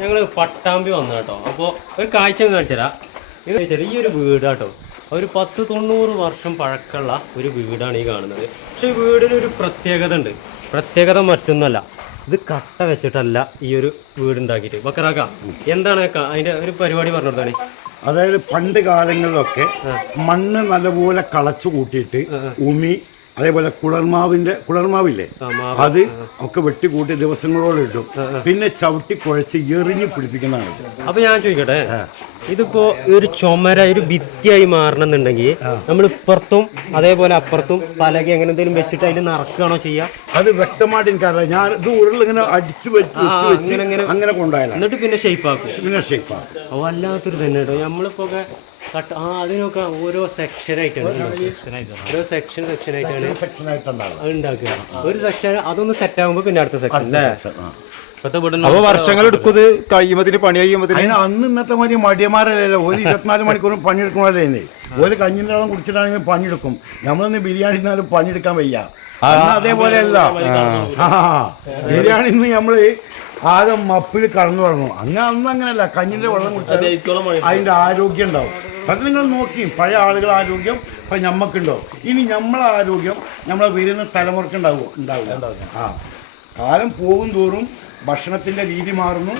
ഞങ്ങൾ പട്ടാമ്പി വന്നു കേട്ടോ. അപ്പോൾ ഒരു കാഴ്ച കാണിച്ചുതരാം. ഇത് വെച്ചാൽ ഈ ഒരു വീടാട്ടോ, ഒരു 10-90 വർഷം പഴക്കമുള്ള ഒരു വീടാണ് ഈ കാണുന്നത്. പക്ഷേ ഈ വീടിനൊരു പ്രത്യേകത ഉണ്ട്. പ്രത്യേകത മറ്റൊന്നല്ല, ഇത് കട്ട വെച്ചിട്ടല്ല ഈ ഒരു വീടുണ്ടാക്കിയിട്ട്. ബക്കറാക്ക, എന്താണ് അതിൻ്റെ ഒരു പരിപാടി പറഞ്ഞു കൊടുത്താണ്? അതായത് പണ്ട് കാലങ്ങളിലൊക്കെ മണ്ണ് നല്ലപോലെ കളച്ചു കൂട്ടിയിട്ട് ഉമി, അതേപോലെ കുളർമാവില്ലേ, അത് ഒക്കെ വെട്ടിക്കൂട്ടി ദിവസങ്ങളോളം ഇടും. പിന്നെ ചവിട്ടി കുഴച്ച് എറിഞ്ഞ് പിടിപ്പിക്കുന്നതാണ്. അപ്പൊ ഞാൻ ചോദിക്കട്ടെ, ഇതിപ്പോ ഒരു ചുമര ഒരു ഭിത്തിയായി മാറണമെന്നുണ്ടെങ്കിൽ നമ്മൾ ഇപ്പുറത്തും അതേപോലെ അപ്പുറത്തും പലക എങ്ങനെ എന്തെങ്കിലും വെച്ചിട്ട് അതിൽ നിറക്കുകയാണോ ചെയ്യാ? അത് വ്യക്തമായിട്ട് എനിക്കറിയില്ല. ഞാൻ ഇത് ഉരുളിങ്ങനെ അടിച്ചു വെച്ച് അങ്ങനെ കൊണ്ടുപോയാലും എന്നിട്ട് പിന്നെ ഷേപ്പ് ആക്കും. പിന്നെ ഷേപ്പ് ആക്കും. അപ്പൊ വല്ലാത്തൊരു തന്നെ കേട്ടോ. നമ്മളിപ്പോ അതിനൊക്കെ ഓരോ സെക്ഷനായിട്ടാണ്, ഓരോ സെക്ഷനായിട്ടാണ് അത് ഉണ്ടാക്കുക. ഒരു സെക്ഷൻ അതൊന്ന് സെറ്റ് ആകുമ്പോ പിന്നെ അടുത്ത സെക്ഷൻ അല്ലേ? അപ്പൊ വർഷങ്ങൾ എടുക്കുന്നത് കഴിയുമ്പത്തിന് പണി കഴിയുമ്പോ. അന്ന് ഇന്നത്തെ മാതിരി മടിയന്മാരല്ലല്ലോ. ഒരു 24 മണിക്കൂറും പണിയെടുക്കണല്ലേ. ഒരു കഞ്ഞിൻ്റെ വെള്ളം കുടിച്ചിട്ടാണെങ്കിലും പണിയെടുക്കും. നമ്മളൊന്ന് ബിരിയാണി തിന്നാലും പണിയെടുക്കാൻ വയ്യ. അതേപോലെയല്ല. ബിരിയാണി നമ്മള് ആദ്യം മപ്പിൽ കടന്നു തുടങ്ങും. അന്ന് അങ്ങനെയല്ല. കഞ്ഞിന്റെ വെള്ളം കുടിച്ചാൽ അതിന്റെ ആരോഗ്യം ഉണ്ടാവും. അത് നിങ്ങൾ നോക്കി പഴയ ആളുകളുടെ ആരോഗ്യം ഇപ്പം ഞമ്മക്കുണ്ടാവും. ഇനി നമ്മളെ ആരോഗ്യം നമ്മളെ വരുന്ന തലമുറക്ക് ഉണ്ടാവില്ല. കാലം പോകും തോറും ഭക്ഷണത്തിന്റെ രീതി മാറുന്നു.